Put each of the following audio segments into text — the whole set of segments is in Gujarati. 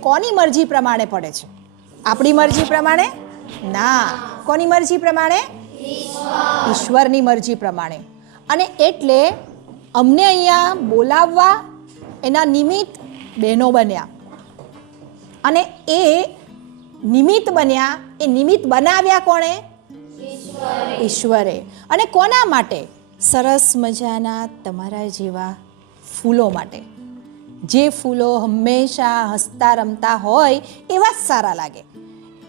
કોની મરજી પ્રમાણે પડે છે? આપણી મરજી પ્રમાણે? ના. કોની મરજી પ્રમાણે? ઈશ્વરની મરજી પ્રમાણે. અને એટલે અમને અહીંયા બોલાવવા એના નિમિત્ત બહેનો બન્યા. અને એ નિમિત્ત બન્યા, એ નિમિત્ત બનાવ્યા કોણે? ઈશ્વરે. અને કોના માટે? સરસ મજાના તમારા જેવા ફૂલો માટે. જે ફૂલો હંમેશા હસતા રમતા હોય એવા જ સારા લાગે.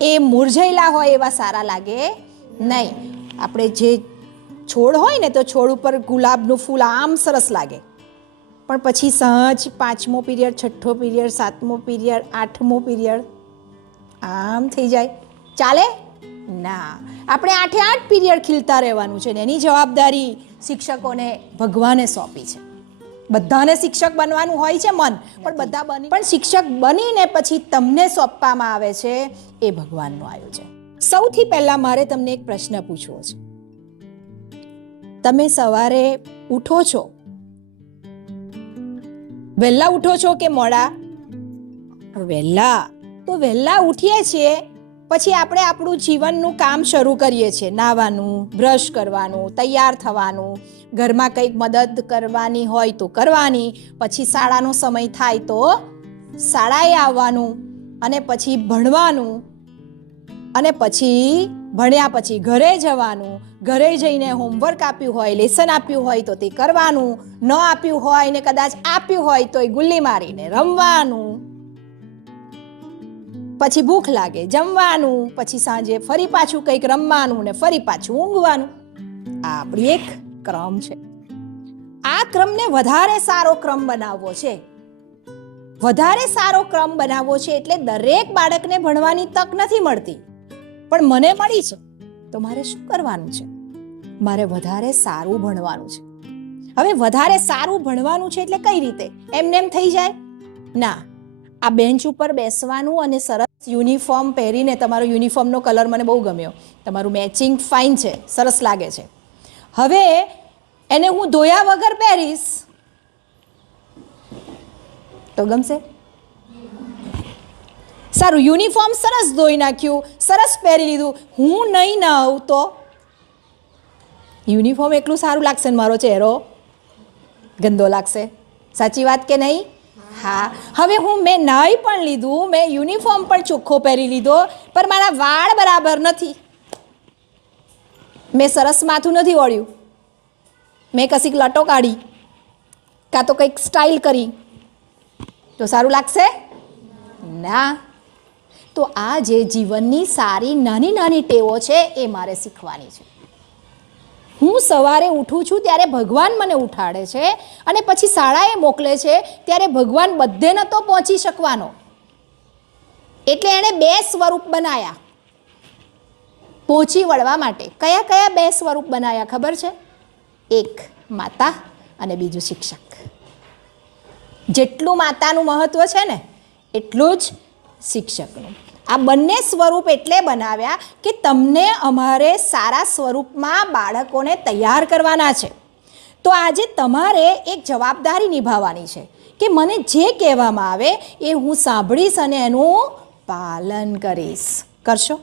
એ મુરઝાયેલા હોય એવા સારા લાગે નહીં. આપણે જે છોડ હોય ને તો છોડ ઉપર ગુલાબનું ફૂલ આમ સરસ લાગે. પણ પછી સહજ પાંચમો પીરિયડ, છઠ્ઠો પીરિયડ, સાતમો પીરિયડ, આઠમો પીરિયડ આમ થઈ જાય. ચાલે? ના. આપણે આઠે આઠ પીરિયડ ખીલતા રહેવાનું છે ને એની જવાબદારી શિક્ષકોને, ભગવાને સોંપી છે. બધાને શિક્ષક બનવાનું હોય છે મન. પણ બધા બની પણ શિક્ષક બનીને પછી તમને સોંપવામાં આવે છે એ ભગવાનનું આયોજન. સૌથી પહેલાં મારે તમને એક પ્રશ્ન પૂછવો છે. તમે સવારે ઉઠો છો? વહેલા ઉઠો છો કે મોડા? વહેલા. તો વહેલા ઉઠીએ છીએ પછી આપણે આપણું જીવનનું કામ શરૂ કરીએ છીએ. નાહવાનું બ્રશ કરવાનું, તૈયાર થવાનું. ઘરમાં કંઈક મદદ કરવાની હોય તો કરવાની. પછી શાળાનો સમય થાય તો શાળાએ આવવાનું અને પછી ભણવાનું અને પછી ભણ્યા પછી ઘરે જવાનું. ઘરે જઈને હોમવર્ક આપ્યું હોય લેસન આપ્યું હોય તો તે કરવાનું. ન આપ્યું હોય ને કદાચ આપ્યું હોય તો એ ગુલ્લી મારીને રમવાનું. પછી ભૂખ લાગે, જમવાનું, પછી સાંજે ફરી પાછું કંઈક રમવાનું ને ફરી પાછું ઊંઘવાનું. આ આપણી એક ક્રમ છે. આ ક્રમને વધારે સારો ક્રમ બનાવવો છે. વધારે સારો ક્રમ બનાવવો છે એટલે દરેક બાળકને ભણવાની તક નથી મળતી. પણ મને મળી છે. તો મારે શું કરવાનું છે? મારે વધારે સારું ભણવાનું છે. હવે વધારે સારું ભણવાનું છે એટલે કઈ રીતે? એમને એમ થઈ જાય? ના. આ બેન્ચ ઉપર બેસવાનું અને સરસ યુનિફોર્મ પહેરીને તમારો યુનિફોર્મનો કલર મને બહુ ગમ્યો. તમારું મેચિંગ ફાઇન છે, સરસ લાગે છે. હવે એને હું ધોયા વગર પહેરીશ. તો ગમશે? સારું, યુનિફોર્મ સરસ ધોઈ નાખ્યું, સરસ પહેરી લીધું. હું નહીં નાહું તો? યુનિફોર્મ એટલું સારું લાગશે ને મારો ચહેરો? ગંદો લાગશે. સાચી વાત કે નહીં? હા. હવે હું મેં નહીં પણ લીધું, મેં યુનિફોર્મ પણ ચોખ્ખો પહેરી લીધો, પણ મારા વાળ બરાબર નથી. મેં સરસ માથું નથી ઓળ્યું. મેં કશીક લટો કાઢી, કાં તો કંઈક સ્ટાઇલ કરી. તો સારું લાગશે? ના. તો આ જે જીવનની સારી નાની નાની ટેવો છે, એ મારે શીખવાની છે. હું સવારે ઉઠું છું ત્યારે ભગવાન મને ઉઠાડે છે અને પછી શાળાએ મોકલે છે ત્યારે ભગવાન બધે નહોતો પહોંચી શકવાનો. એટલે એણે બે સ્વરૂપ બનાયા. પહોંચી વળવા માટે. કયા કયા બે સ્વરૂપ બનાવ્યા ખબર છે? એક માતા અને બીજું શિક્ષક. જેટલું માતાનું મહત્ત્વ છે ને, એટલું જ શિક્ષકનું. આ બંને સ્વરૂપ એટલે બનાવ્યા કે તમને અમારે સારા સ્વરૂપમાં બાળકોને તૈયાર કરવાના છે. તો આજે તમારે એક જવાબદારી નિભાવવાની છે કે મને જે કહેવામાં આવે એ હું સાંભળીશ અને એનું પાલન કરીશ. કરશો?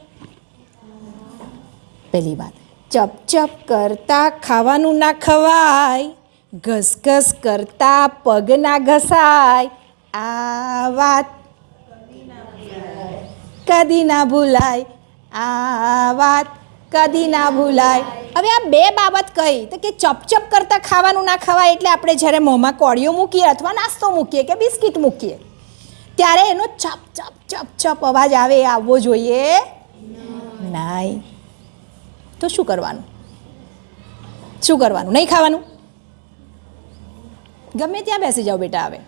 પહેલી વાત. ચપ ચપ કરતા ખાવાનું ના ખવાય, ઘસઘસ કરતા પગ ના ઘસાય, આ વાત કદી ના ભૂલાય આ વાત કદી ના ભૂલાય હવે આ બે બાબત કહી તો કે ચપચપ કરતાં ખાવાનું ના ખવાય એટલે આપણે જ્યારે મોંમાં કોળીઓ મૂકીએ અથવા નાસ્તો મૂકીએ કે બિસ્કિટ મૂકીએ ત્યારે એનો ચપ ચપ ચપ ચપ અવાજ આવે એ આવવો જોઈએ નહીં તો શું કરવાનું શું કરવાનું નહીં ખાવાનું ગમે ત્યાં બેસી જાઓ બેટા આવે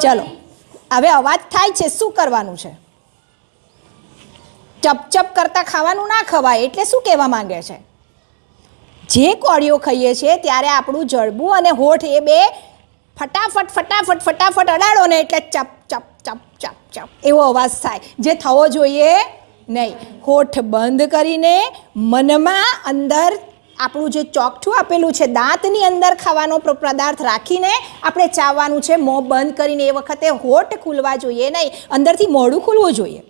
ચલો. હવે અવાજ થાય છે શું કરવાનું છે? ચપચપ કરતા ખાવાનું ના ખવાય એટલે શું કહેવા માંગે છે? જે કોળીઓ ખાઈએ છીએ ત્યારે આપણું જડબું અને હોઠ એ બે ફટાફટ ફટાફટ ફટાફટ અડાડો ને એટલે ચપ ચપ ચપ ચપ ચપ. એવો અવાજ થાય. જે થવો જોઈએ નહીં. હોઠ બંધ કરીને મનમાં અંદર આપણું જે ચોકઠું આપેલું છે, દાંતની અંદર ખાવાનો પદાર્થ રાખીને આપણે ચાવવાનું છે, મોં બંધ કરીને એ વખતે હોઠ ખુલવા જોઈએ નહીં, અંદરથી મોઢું ખુલવું જોઈએ.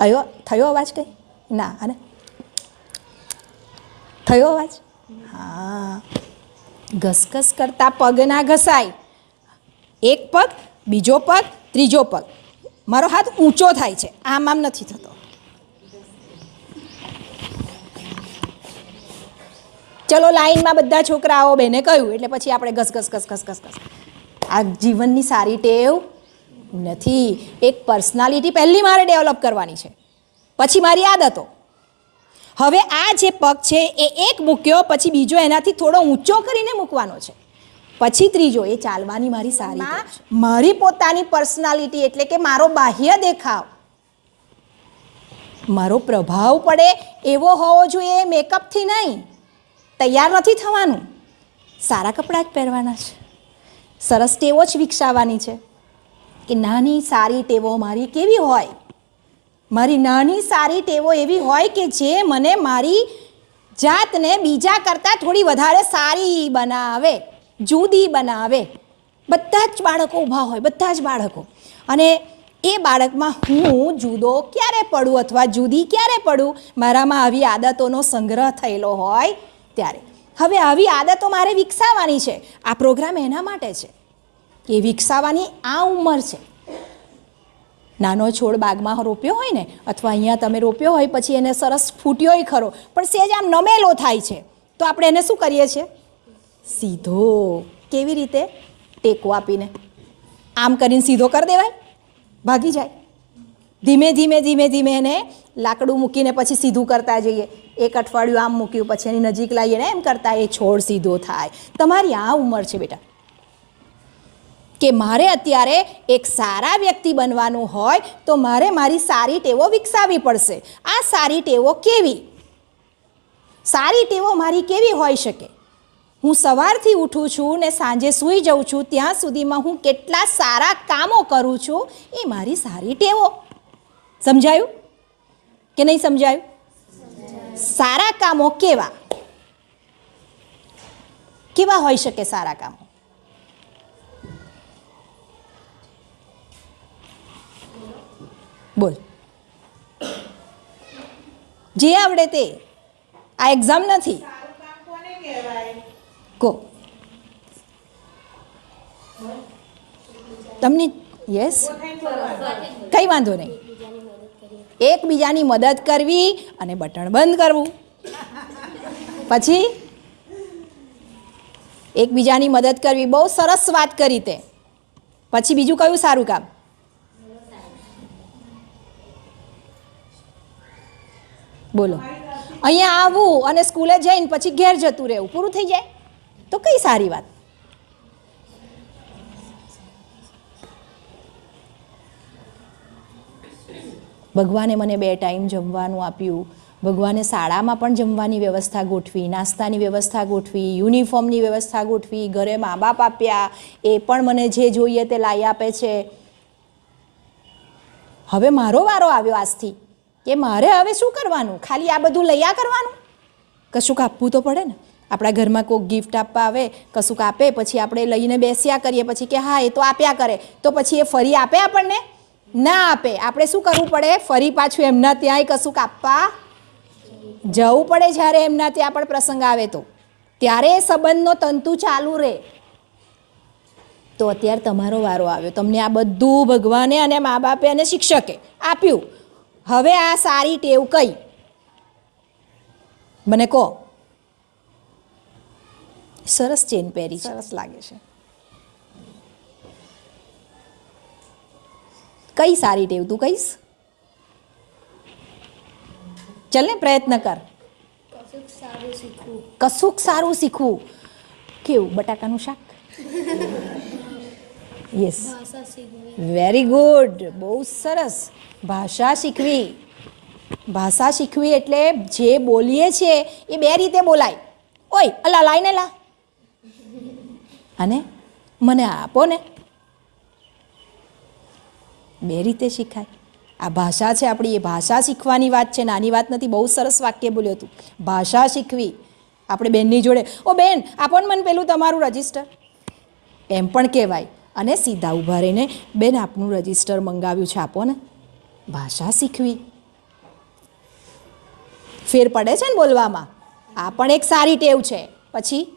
અયો, થયો અવાજ કંઈ? ના અને થયો અવાજ? હા. ઘસઘસ કરતાં પગ ના ઘસાય. એક પગ, બીજો પગ, ત્રીજો પગ. મારો હાથ ઊંચો થાય છે. આમ આમ નથી થતો. ચલો લાઈનમાં બધા છોકરાઓ બેને કહ્યું એટલે પછી આપણે ઘસ ઘસ ઘસ ઘસ ઘસ ઘસ. આ જીવનની સારી ટેવ નથી. એક પર્સનાલિટી પહેલી મારે ડેવલપ કરવાની છે. પછી મારી આદતો. હવે આ જે પગ છે એ એક મૂક્યો પછી બીજો એનાથી થોડો ઊંચો કરીને મૂકવાનો છે. પછી ત્રીજો એ ચાલવાની મારી સારી મારી પોતાની પર્સનાલિટી એટલે કે મારો બાહ્ય દેખાવ. મારો પ્રભાવ પડે એવો હોવો જોઈએ મેકઅપથી નહીં. તૈયાર નથી થવાનું. સારા કપડાં જ પહેરવાના છે. સરસ ટેવો જ વિકસાવવાની છે કે નાની સારી ટેવો મારી કેવી હોય? મારી નાની સારી ટેવો એવી હોય કે જે મને મારી જાતને બીજા કરતાં થોડી વધારે સારી બનાવે, જુદી બનાવે. બધા જ બાળકો ઊભા હોય, બધા જ બાળકો. અને એ બાળકમાં હું જુદો ક્યારે પડું અથવા જુદી ક્યારે પડું? મારામાં આવી આદતોનો સંગ્રહ થયેલો હોય ત્યારે. હવે આવી આદતો મારે વિકસાવવાની છે. આ પ્રોગ્રામ એના માટે છે. કે વિકસાવવાની આ ઉંમર છે. નાનો છોડ બાગમાં રોપ્યો હોય ને, અથવા અહીંયા તમે રોપ્યો હોય, પછી એને સરસ ફૂટ્યોય ખરો, પણ સેજ આમ નમેલો થાય છે. તો આપણે એને શું કરીએ છીએ? સીધો કેવી રીતે ટેકો આપીને? આમ કરીને સીધો કરી દેવાય? ભાગી જાય. ધીમે ધીમે ધીમે ધીમે એને લાકડું મૂકીને પછી સીધું કરતા જઈએ. એક અઠવાડિયું આમ મૂક્યું, પછી એની નજીક લાવીએ ને એમ કરતાં એ છોડ સીધો થાય. તમારી આ ઉંમર છે બેટા, કે મારે અત્યારે એક સારા વ્યક્તિ બનવાનું હોય તો મારે મારી સારી ટેવો વિકસાવવી પડશે. આ સારી ટેવો કેવી? સારી ટેવો મારી કેવી હોઈ શકે? હું સવારથી ઉઠું છું ને સાંજે સૂઈ જાઉં છું, ત્યાં સુધીમાં હું કેટલા સારા કામો કરું છું, એ મારી સારી ટેવો. સમજાયું કે નહીં સમજાયું? સારા કામો કેવા? કેવા હોઈ શકે સારા કામો? બોલ. જે આવડે તે. આ એક્ઝામ નથી. કો. તમને યસ કઈ વાંધો નહીં. એકબીજાની મદદ કરવી અને બટન બંધ કરવું. પછી એકબીજાની મદદ કરવી. બહુ સરસ વાત કરી તે. પછી બીજું કયું સારું કામ? બોલો. અહીંયા આવવું અને સ્કૂલે જઈને પછી ઘેર જતું રહેવું. પૂરું થઈ જાય? તો કઈ સારી વાત? ભગવાને મને બે ટાઈમ જમવાનું આપ્યું. ભગવાને શાળામાં પણ જમવાની વ્યવસ્થા ગોઠવી, નાસ્તાની વ્યવસ્થા ગોઠવી, યુનિફોર્મની વ્યવસ્થા ગોઠવી, ઘરે મા બાપ આપ્યા, એ પણ મને જે જોઈએ તે લાવી આપે છે. હવે મારો વારો આવ્યો આજથી કે મારે હવે શું કરવાનું? ખાલી આ બધું લઈ આ કરવાનું? કશુંક આપવું તો પડે ને. આપણા ઘરમાં કોઈક ગિફ્ટ આપવા આવે, કશુંક આપે, પછી આપણે લઈને બેસ્યા કરીએ, પછી કે હા, એ તો આપ્યા કરે, તો પછી એ ફરી આપે આપણને? ના આપે. આપણે શું કરવું પડે? ફરી પાછું એમના ત્યાંય કશુંક આપવા જવું પડે જ્યારે એમના ત્યાં પણ પ્રસંગ આવે તો. ત્યારે એ સંબંધનો તંતુ ચાલુ રહે. તો અત્યારે તમારો વારો આવ્યો. તમને આ બધું ભગવાને અને મા બાપે અને શિક્ષકે આપ્યું. હવે આ સારી ટેવ કઈ? મને કહો. સરસ ચેન પહેરી સરસ લાગે છે. કઈ સારી ટેવ તું કહીશ? ચલ ને પ્રયત્ન કર. કશુંક સારું શીખવું. કેવું, બટાકાનું શાક? યસ વેરી ગુડ બહુ સરસ. ભાષા શીખવી. ભાષા શીખવી એટલે જે બોલીએ છીએ એ બે રીતે બોલાય. ઓય, અલા, લાઈને લા. અને મને આપો ને. બે રીતે શીખાય. આ ભાષા છે આપણી, એ ભાષા શીખવાની વાત છે. નાની વાત નથી, બહુ સરસ વાક્ય બોલ્યું હતું ભાષા શીખવી. આપણે બેનની જોડે, ઓ બેન આપણ મને પેલું તમારું રજિસ્ટર. એમ પણ કહેવાય. અને સીધા ઊભા રહીને, બેન, આપનું રજિસ્ટર મંગાવ્યું છે, આપો ને. ભાષા શીખવી. ફેર પડે છે ને બોલવામાં? આ પણ એક સારી ટેવ છે. પછી?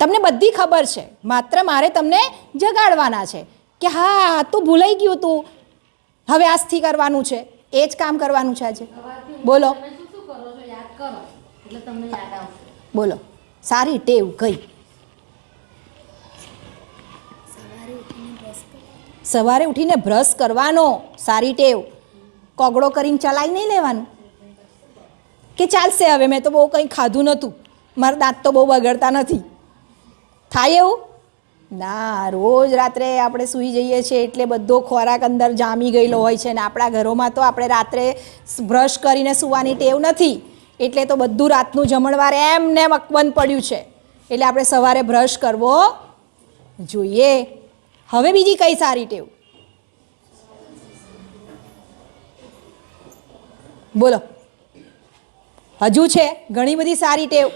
તમને બધી ખબર છે. માત્ર મારે તમને જગાડવાના છે. કે હા, તું ભૂલાઈ ગયું તું. હવે આજથી કરવાનું છે. એ જ કામ કરવાનું છે આજે. બોલો. બોલો. સારી ટેવ કઈ સવારે ઉઠીને બ્રશ સવારે ઉઠીને બ્રશ કરવાનો. સારી ટેવ. કોગળો કરીને ચલાવી નહીં લેવાનું? કે ચાલશે હવે? મેં તો બહુ કંઈ ખાધું નહોતું. મારા દાંત તો બહુ બગડતા નથી. થાય એવું? ના, રોજ રાત્રે આપણે સૂઈ જઈએ છીએ એટલે બધો ખોરાક અંદર જામી ગયેલો હોય છે ને આપણા ઘરોમાં તો આપણે રાત્રે બ્રશ કરીને સૂવાની ટેવ નથી. એટલે તો બધું રાતનું જમણવાર એમને મકબંધ પડ્યું છે. એટલે આપણે સવારે બ્રશ કરવો જોઈએ. હવે બીજી કઈ સારી ટેવ? બોલો. હજુ છે ઘણી બધી સારી ટેવ.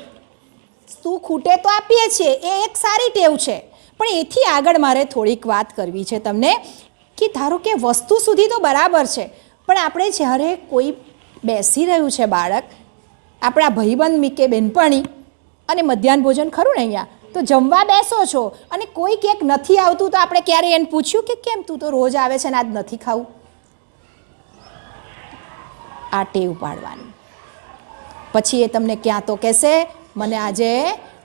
તું ખૂટે તો આપીએ છીએ, એ એક સારી ટેવ છે. પણ એથી આગળ મારે થોડીક વાત કરવી છે તમને, કે ધારો કે વસ્તુ સુધી તો બરાબર છે, પણ આપણે જ્યારે કોઈ બેસી રહ્યું છે બાળક, આપણા ભાઈબંધ મી કે બેનપણી અને મધ્યાહન ભોજન ખરું ને અહીંયા, તો જમવા બેસો છો અને કોઈ ક્યાંક નથી આવતું તો આપણે ક્યારે એને પૂછ્યું કે કેમ તું તો રોજ આવે છે ને આજ નથી ખાવું? આ ટેવ પાડવાની. પછી એ તમને ક્યાં તો કહેશે, મને આજે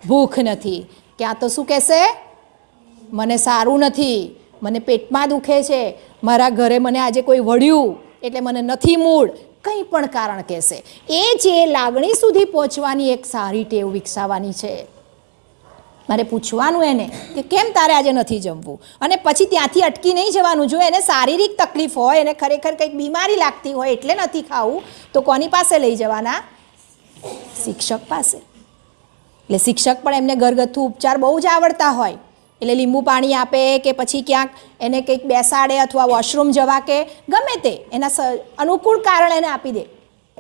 ભૂખ નથી. ક્યાં તો શું કહેશે? મને સારું નથી, મને પેટમાં દુખે છે, મારા ઘરે મને આજે કોઈ વળ્યું એટલે મને નથી મૂડ કંઈ પણ કારણ કહેશે. એ જે લાગણી સુધી પહોંચવાની એક સારી ટેવ વિકસાવવાની છે. મારે પૂછવાનું એને કે કેમ તારે આજે નથી જમવું? અને પછી ત્યાંથી અટકી નહીં જવાનું. જો એને શારીરિક તકલીફ હોય, એને ખરેખર કંઈક બીમારી લાગતી હોય એટલે નથી ખાવું, તો કોની પાસે લઈ જવાના? શિક્ષક પાસે. એટલે શિક્ષક પણ એમને ઘરગથ્થુ ઉપચાર બહુ જ આવડતા હોય. એટલે લીંબુ પાણી આપે કે પછી ક્યાંક એને કંઈક બેસાડે અથવા વોશરૂમ જવા કે, ગમે તે, એના અનુકૂળ કારણ એને આપી દે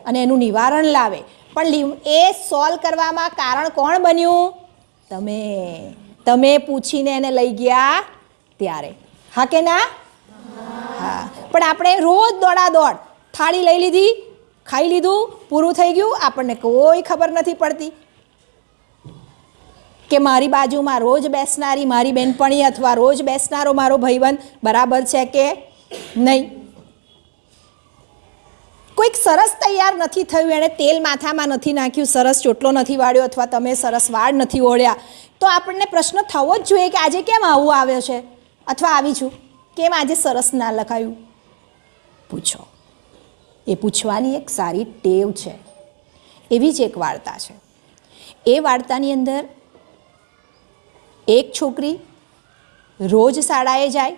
અને એનું નિવારણ લાવે. પણ એ સોલ્વ કરવામાં કારણ કોણ બન્યું? તમે. તમે પૂછીને એને લઈ ગયા ત્યારે. હા કે ના? હા. પણ આપણે રોજ દોડા દોડ થાળી લઈ લીધી, ખાઈ લીધું, પૂરું થઈ ગયું, આપણને કોઈ ખબર નથી પડતી. કે મારી બાજુમાં રોજ બેસનારી મારી બેનપણી અથવા રોજ બેસનારો મારો ભાઈબંધ, બરાબર છે કે નહીં? કોઈક સરસ તૈયાર નથી થયું, એણે તેલ માથામાં નથી નાખ્યું, સરસ ચોટલો નથી વાળ્યો અથવા તમે સરસ વાળ નથી ઓળ્યા. તો આપણને પ્રશ્ન થવો જ જોઈએ કે આજે કેમ આવું આવ્યો છે? અથવા આવી છું. કેમ આજે સરસ ના લખાયું? પૂછો. એ પૂછવાની એક સારી ટેવ છે. એવી જ એક વાર્તા છે. એ વાર્તાની અંદર એક છોકરી રોજ શાળાએ જાય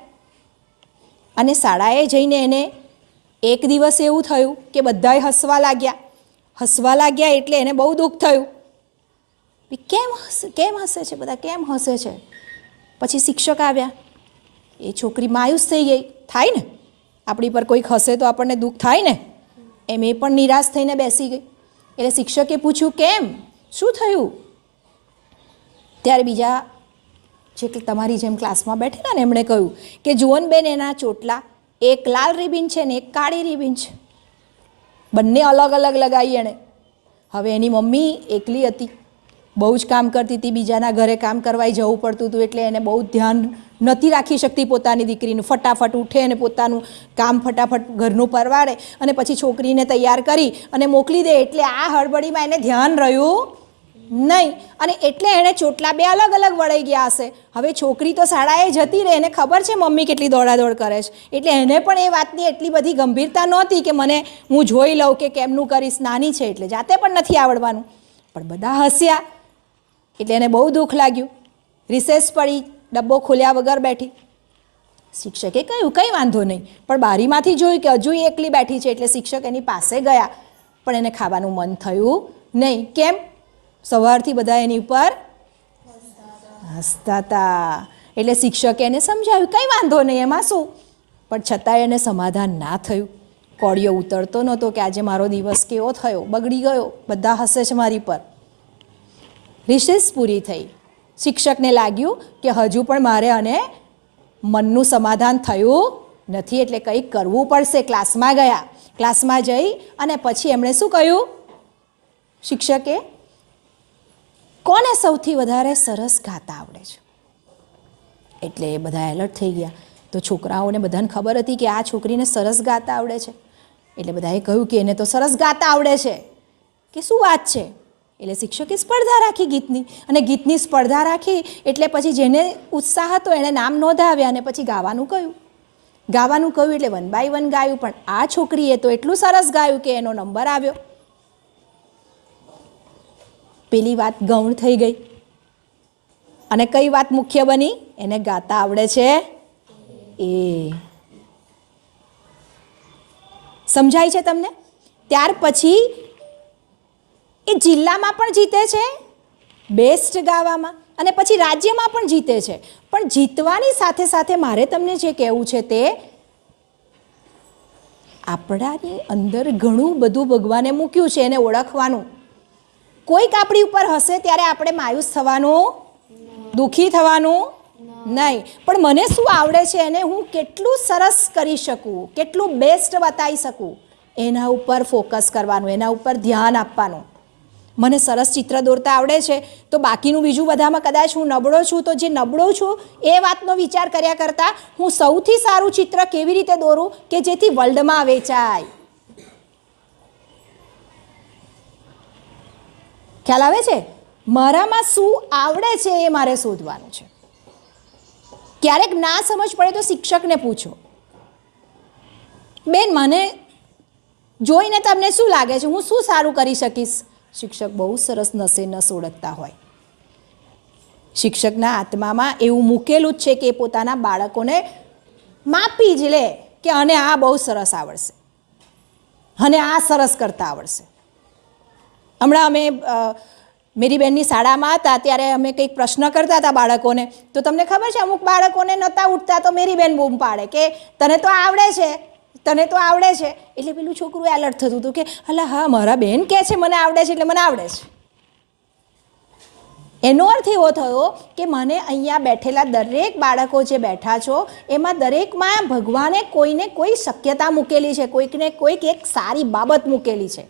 અને શાળાએ જઈને એને એક દિવસ એવું થયું કે બધાએ હસવા લાગ્યા. હસવા લાગ્યા એટલે એને બહુ દુઃખ થયું. કેમ હસે કેમ હસે છે બધા? કેમ હસે છે? પછી શિક્ષક આવ્યા. એ છોકરી માયુસ થઈ ગઈ. થાય ને? આપણી પર કોઈક હસે તો આપણને દુઃખ થાય ને? એમ એ પણ નિરાશ થઈને બેસી ગઈ. એટલે શિક્ષકે પૂછ્યું, કેમ? શું થયું? ત્યારે બીજા જે તમારી જેમ ક્લાસમાં બેઠેલા ને એમણે કહ્યું કે જુવનબેન એના ચોટલા એક લાલ રિબિન છે ને એક કાળી રિબિન છે. બંને અલગ અલગ લગાવી એણે. હવે એની મમ્મી એકલી હતી. બહુ જ કામ કરતી હતી, બીજાના ઘરે કામ કરવાય જવું પડતું હતું એટલે એને બહુ ધ્યાન નથી રાખી શકતી પોતાની દીકરીનું. ફટાફટ ઉઠે અને પોતાનું કામ ફટાફટ ઘરનું પરવાડે અને પછી છોકરીને તૈયાર કરી અને મોકલી દે એટલે આ હળબડીમાં એને ધ્યાન રહ્યું નહીં. અને એટલે એણે ચોટલા બે અલગ અલગ વળાઈ ગયા હશે. હવે છોકરી તો શાળાએ જતી રહે, એને ખબર છે મમ્મી કેટલી દોડાદોડ કરે છે. એટલે એને પણ એ વાતની એટલી બધી ગંભીરતા નહોતી કે મને, હું જોઈ લઉં કે કેમનું કરીશ, નાની છે એટલે જાતે પણ નથી આવડવાનું. પણ બધા હસ્યા. એટલે એને બહુ દુઃખ લાગ્યું. રિસેસ પડી, ડબ્બો ખોલ્યા વગર બેઠી. શિક્ષકે કહ્યું, કંઈ વાંધો નહીં. પણ બારીમાંથી જોયું કે હજુ એકલી બેઠી છે, એટલે શિક્ષક એની પાસે ગયા. પણ એને ખાવાનું મન થયું નહીં. કેમ? સવારથી બધા એની ઉપર હસતા હતા. એટલે શિક્ષકે એને સમજાવ્યું, કંઈ વાંધો નહીં, એમાં શું? પણ છતાંય એને સમાધાન ના થયું. કોળિયો ઉતરતો નહોતો કે આજે મારો દિવસ કેવો થયો, બગડી ગયો, બધા હસે છે મારી પર. રિસેસ પૂરી થઈ. શિક્ષકને લાગ્યું કે હજુ પણ મારે અને મનનું સમાધાન થયું નથી, એટલે કંઈક કરવું પડશે. ક્લાસમાં ગયા. ક્લાસમાં જઈ અને પછી એમણે શું કહ્યું? શિક્ષકે કોને સૌથી વધારે સરસ ગાતા આવડે છે? એટલે બધા એલર્ટ થઈ ગયા. તો છોકરાઓને બધાને ખબર હતી કે આ છોકરીને સરસ ગાતા આવડે છે. એટલે બધાએ કહ્યું કે એને તો સરસ ગાતા આવડે છે. કે શું વાત છે? એટલે શિક્ષકે સ્પર્ધા રાખી ગીતની. અને ગીતની સ્પર્ધા રાખી એટલે પછી જેને ઉત્સાહ હતો એણે નામ નોંધાવ્યા અને પછી ગાવાનું કહ્યું. ગાવાનું કહ્યું એટલે વન બાય વન ગાયું, પણ આ છોકરીએ તો એટલું સરસ ગાયું કે એનો નંબર આવ્યો. પેલી વાત ગૌણ થઈ ગઈ. અને કઈ વાત મુખ્ય બની? એને ગાતા આવડે છે એ. સમજાય છે તમને? ત્યાર પછી એ જિલ્લામાં પણ જીતે છે, બેસ્ટ ગાવામાં, અને પછી રાજ્યમાં પણ જીતે છે. પણ જીતવાની સાથે સાથે મારે તમને જે કહેવું છે તે, આપણાની અંદર ઘણું બધું ભગવાને મૂક્યું છે એને ઓળખવાનું. કોઈક આપણી ઉપર હશે ત્યારે આપણે માયુસ થવાનું, દુઃખી થવાનું નહીં. પણ મને શું આવડે છે એને હું કેટલું સરસ કરી શકું, કેટલું બેસ્ટ બતાવી શકું? એના ઉપર ફોકસ કરવાનું, એના ઉપર ધ્યાન આપવાનું. મને સરસ ચિત્ર દોરતા આવડે છે. તો બાકીનું બીજું બધામાં કદાચ હું નબળો છું, તો જે નબળો છું એ વાતનો વિચાર કર્યા કરતાં હું સૌથી સારું ચિત્ર કેવી રીતે દોરું કે જેથી વર્લ્ડમાં વેચાય? ખ્યાલ આવે છે? મારામાં શું આવડે છે એ મારે શોધવાનું છે. ક્યારેક ના સમજ પડે તો શિક્ષકને પૂછો. બેન, મને જોઈને તમને શું લાગે છે? હું શું સારું કરી શકીશ? શિક્ષક બહુ સરસ નસે નસ ઓળખતા હોય. શિક્ષકના આત્મામાં એવું મૂકેલું જ છે કે પોતાના બાળકોને માપી જ લે કે અને આ બહુ સરસ આવડશે. અને આ સરસ કરતા આવડશે. હમણાં અમે મેરી બેનની શાળામાં હતા, ત્યારે અમે કંઈક પ્રશ્ન કરતા હતા બાળકોને. તો તમને ખબર છે, અમુક બાળકોને નહોતા ઉઠતા તો મેરી બેન બૂમ પાડે કે, તને તો આવડે છે, તને તો આવડે છે. એટલે પેલું છોકરું એલર્ટ થતું હતું કે, અલા, હા, મારા બેન કહે છે, મને આવડે છે, એટલે મને આવડે છે. એનો અર્થ એવો થયો કે, મને અહીંયા બેઠેલા દરેક બાળકો જે બેઠા છો, એમાં દરેકમાં ભગવાને કોઈને કોઈ શક્યતા મૂકેલી છે, કોઈકને કોઈક એક સારી બાબત મૂકેલી છે.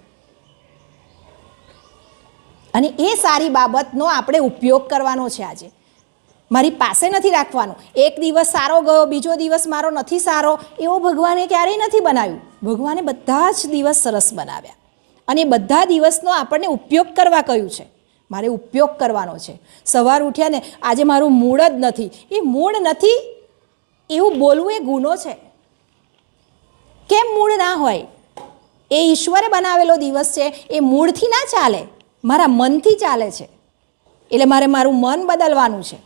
અને એ સારી બાબતનો આપણે ઉપયોગ કરવાનો છે આજે. મારી પાસે નથી રાખવાનો. એક દિવસ સારો ગયો, બીજો દિવસ મારો નથી સારો, એવો ભગવાને ક્યારેય નથી બનાવ્યું. ભગવાને બધા જ દિવસ સરસ બનાવ્યા. અને બધા દિવસનો આપણને ઉપયોગ કરવા કહ્યું છે? મારે ઉપયોગ કરવાનો છે. સવાર ઉઠ્યા ને આજે મારું મૂળ જ નથી. એ મૂળ નથી એવું બોલવું એ ગુનો છે. કેમ મૂળ ના હોય? એ ઈશ્વરે બનાવેલો દિવસ છે, એ મૂળથી ના ચાલે. મારા મનથી ચાલે છે. એટલે મારે મારું મન બદલવાનું છે.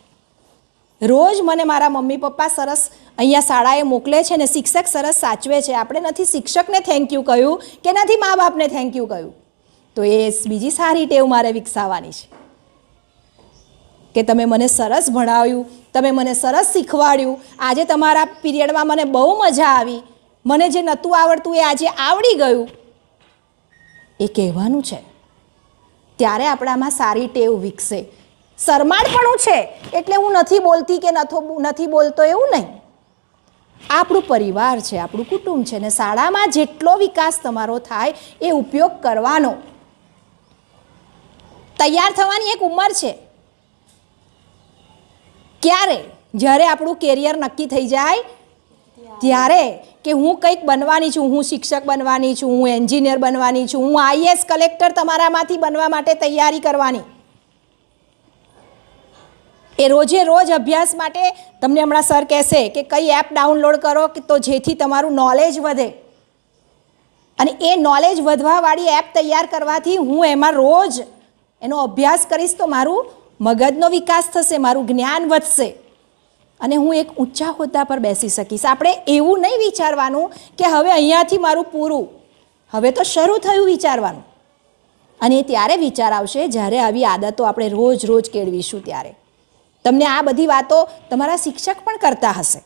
રોજ મને મારા મમ્મી પપ્પા સરસ અહીંયા શાળાએ મોકલે છે ને શિક્ષક સરસ સાચવે છે. આપણે નથી શિક્ષકને થેન્ક યુ કહ્યું કે નથી મા બાપને થેન્ક યુ કહ્યું. તો એ બીજી સારી ટેવ મારે વિકસાવવાની છે. કે તમે મને સરસ ભણાવ્યું, તમે મને સરસ શીખવાડ્યું. આજે તમારા પીરિયડમાં મને બહુ મજા આવી. મને જે નહોતું આવડતું એ આજે આવડી ગયું. એ કહેવાનું છે. ત્યારે આપણામાં સારી ટેવ વિકસે. શરમાળપણું છે એટલે હું નથી બોલતી કે નથો નથી બોલતો એવું નહીં. આપણું પરિવાર છે, આપણું કુટુંબ છે ને શાળામાં જેટલો વિકાસ તમારો થાય એ ઉપયોગ કરવાનો. તૈયાર થવાની એક ઉંમર છે. ક્યારે? જ્યારે આપણું કેરિયર નક્કી થઈ જાય ત્યારે કે હું કંઈક બનવાની છું, હું શિક્ષક બનવાની છું, હું એન્જિનિયર બનવાની છું, હું આઈએસ કલેક્ટર તમારામાંથી બનવા માટે તૈયારી કરવાની. એ રોજે રોજ અભ્યાસ માટે તમને હમણાં સર કહેશે કે કઈ એપ ડાઉનલોડ કરો કે તો જેથી તમારું નોલેજ વધે. અને એ નોલેજ વધવાવાળી એપ તૈયાર કરવાથી હું એમાં રોજ એનો અભ્યાસ કરીશ તો મારું મગજનો વિકાસ થશે, મારું જ્ઞાન વધશે. અને હું એક ઊંચા હોદ્દા પર બેસી શકીશ. આપણે એવું નહીં વિચારવાનું કે હવે અહીંયાથી મારું પૂરું. હવે તો શરૂ થયું વિચારવાનું. અને ત્યારે વિચાર આવશે જ્યારે આવી આદતો આપણે રોજ રોજ કેળવીશું ત્યારે. તમને આ બધી વાતો તમારા શિક્ષક પણ કરતા હશે.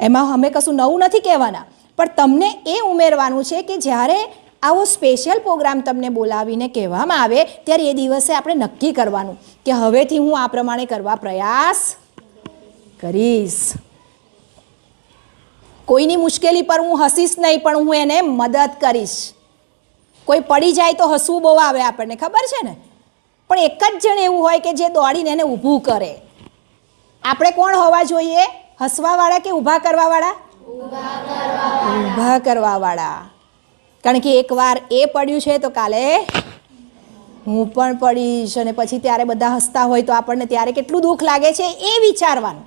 એમાં અમે કશું નવું નથી કહેવાના. પણ તમને એ ઉમેરવાનું છે કે જ્યારે આવો સ્પેશિયલ પ્રોગ્રામ તમને બોલાવીને કહેવામાં આવે ત્યારે એ દિવસે આપણે નક્કી કરવાનું કે હવેથી હું આ પ્રમાણે કરવા પ્રયાસ કરીશ. કોઈની મુશ્કેલી પર હું હસીશ નહીં, પણ હું એને મદદ કરીશ. કોઈ પડી જાય તો હસવું બહુ આવે આપણને, ખબર છે ને? પણ એક જ જણ એવું હોય કે જે દોડીને એને ઊભું કરે. આપણે કોણ હોવા જોઈએ? હસવાવાળા કે ઊભા કરવાવાળા? ઊભા કરવાવાળા. કારણ કે એકવાર એ પડ્યું છે, તો કાલે હું પણ પડીશ અને પછી ત્યારે બધા હસતા હોય તો આપણને ત્યારે કેટલું દુઃખ લાગે છે એ વિચારવાનું.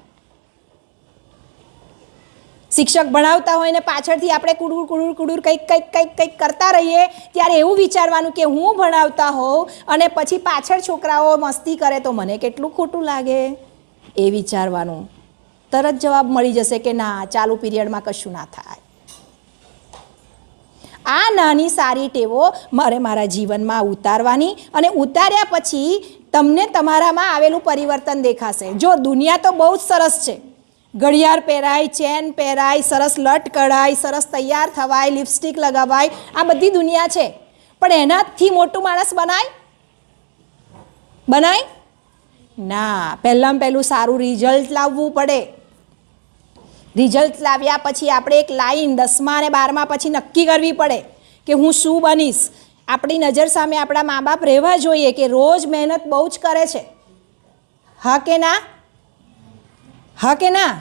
શિક્ષક ભણાવતા હોય ને પાછળથી આપણે કુડુર કુડુર કુડુર કંઈક કંઈક કંઈક કંઈક કરતા રહીએ, ત્યારે એવું વિચારવાનું કે હું ભણાવતા હોઉં અને પછી પાછળ છોકરાઓ મસ્તી કરે તો મને કેટલું ખોટું લાગે એ વિચારવાનું. તરત જવાબ મળી જશે કે ના, ચાલુ પીરિયડમાં કશું ના થાય. આ નાની સારી ટેવો મારે મારા જીવનમાં ઉતારવાની અને ઉતાર્યા પછી તમને તમારામાં આવેલું પરિવર્તન દેખાશે. જો દુનિયા તો બહુ જ સરસ છે. ઘડિયાળ પહેરાય, ચેન પહેરાય, સરસ લટ કઢાય, સરસ તૈયાર થવાય, લિપસ્ટિક લગાવાય, આ બધી દુનિયા છે. પણ એનાથી મોટું માણસ બનાય? બનાય? ના પહેલાં પહેલું સારું રિઝલ્ટ લાવવું પડે. રિઝલ્ટ લાવ્યા પછી આપણે એક લાઈન દસમા અને બારમા પછી નક્કી કરવી પડે કે હું શું બનીશ. આપણી નજર સામે આપણા મા બાપ રહેવા જોઈએ કે રોજ મહેનત બહુ જ કરે છે. હા કે ના? હા કે ના?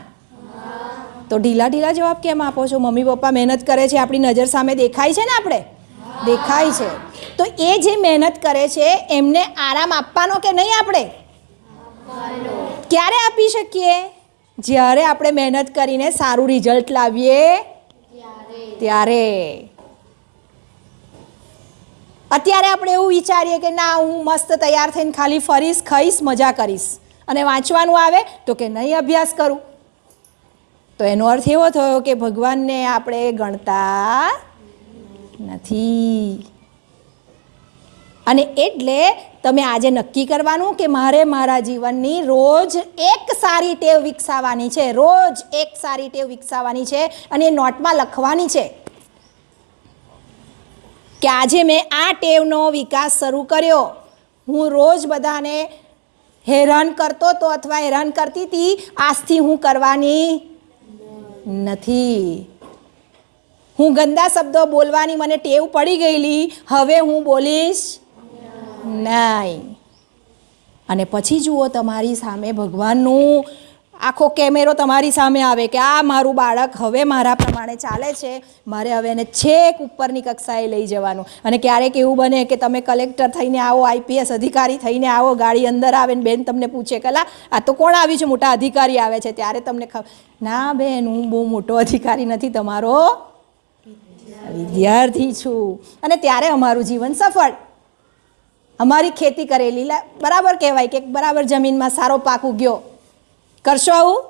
તો ઢીલા ઢીલા જવાબ કેમ આપો છો? મમ્મી પપ્પા મહેનત કરે છે, આપણી નજર સામે દેખાય છે ને આપણે? દેખાય છે. તો એ જે મહેનત કરે છે, એમને આરામ આપવાનો કે નહીં આપણે? ક્યારે આપી શકીએ? જ્યારે આપણે મહેનત કરીને સારું રિઝલ્ટ લાવીએ, ત્યારે. અત્યારે આપણે એવું વિચારીએ કે ના, હું મસ્ત તૈયાર થઈને ખાલી ફરીશ, ખાઈશ, મજા કરીશ. અને વાંચવાનું આવે તો કે નહીં અભ્યાસ કરું. તો એનો અર્થ એવો થયો કે ભગવાનને આપણે ગણતા નથી. અને એટલે તમે આજે નક્કી કરવાનું કે મારે મારા જીવનની રોજ એક સારી ટેવ વિકસાવવાની છે, રોજ એક સારી ટેવ વિકસાવવાની છે અને એ નોટમાં લખવાની છે. કે આજે મેં આ ટેવનો વિકાસ શરૂ કર્યો. હું રોજ બધાને હેરાન કરતો તો અથવા હેરાન કરતી હતી, આજથી હું કરવાની નથી. હું ગંદા શબ્દો બોલવાની મને ટેવ પડી ગયેલી. હવે હું બોલીશ નહીં. અને પછી જુઓ તમારી સામે ભગવાનનું આખો કેમેરો તમારી સામે આવે કે આ મારું બાળક હવે મારા પ્રમાણે ચાલે છે, મારે હવે એને છેક ઉપરની કક્ષાએ લઈ જવાનું. અને ક્યારેક એવું બને કે તમે કલેક્ટર થઈને આવો, આઈપીએસ અધિકારી થઈને આવો, ગાડી અંદર આવે ને બેન તમને પૂછે કલા આ તો કોણ આવી છે? મોટા અધિકારી આવે છે. ત્યારે તમને ના બેન, હું બહુ મોટો અધિકારી નથી, તમારો વિદ્યાર્થી છું. અને ત્યારે અમારું જીવન સફળ. અમારી ખેતી કરેલી. બરાબર કહેવાય કે બરાબર જમીનમાં સારો પાક ઉગ્યો. કરશો આવું?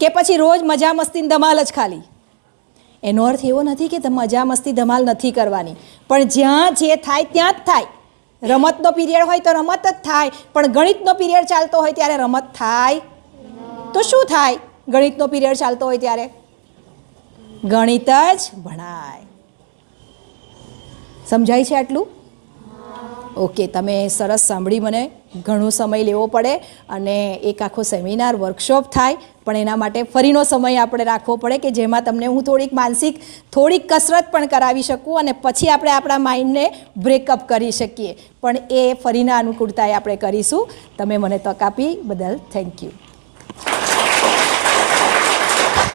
કે પછી રોજ મજા મસ્તી ધમાલ જ ખાલી? એનો અર્થ એવો નથી કે મજા મસ્તી ધમાલ નથી કરવાની. પણ જ્યાં જે થાય ત્યાં જ થાય. રમતનો પીરિયડ હોય તો રમત જ થાય. પણ ગણિતનો પીરિયડ ચાલતો હોય ત્યારે રમત થાય. તો શું થાય? ગણિતનો પીરિયડ ચાલતો હોય ત્યારે? ગણિત જ ભણાય. સમજાય છે આટલું? ઓકે, તમે સરસ સાંભળી મને. ઘણો સમય લેવો પડે અને એક આખો સેમિનાર, વર્કશોપ થાય, પણ એના માટે ફરીનો સમય આપણે રાખવો પડે કે જેમાં તમને હું થોડીક માનસિક, થોડીક કસરત પણ કરાવી શકું અને પછી આપણે આપણા માઇન્ડને બ્રેકઅપ કરી શકીએ. પણ એ ફરીના અનુકૂળતાએ આપણે કરીશું. તમે મને તક આપી બદલ થેન્ક યુ.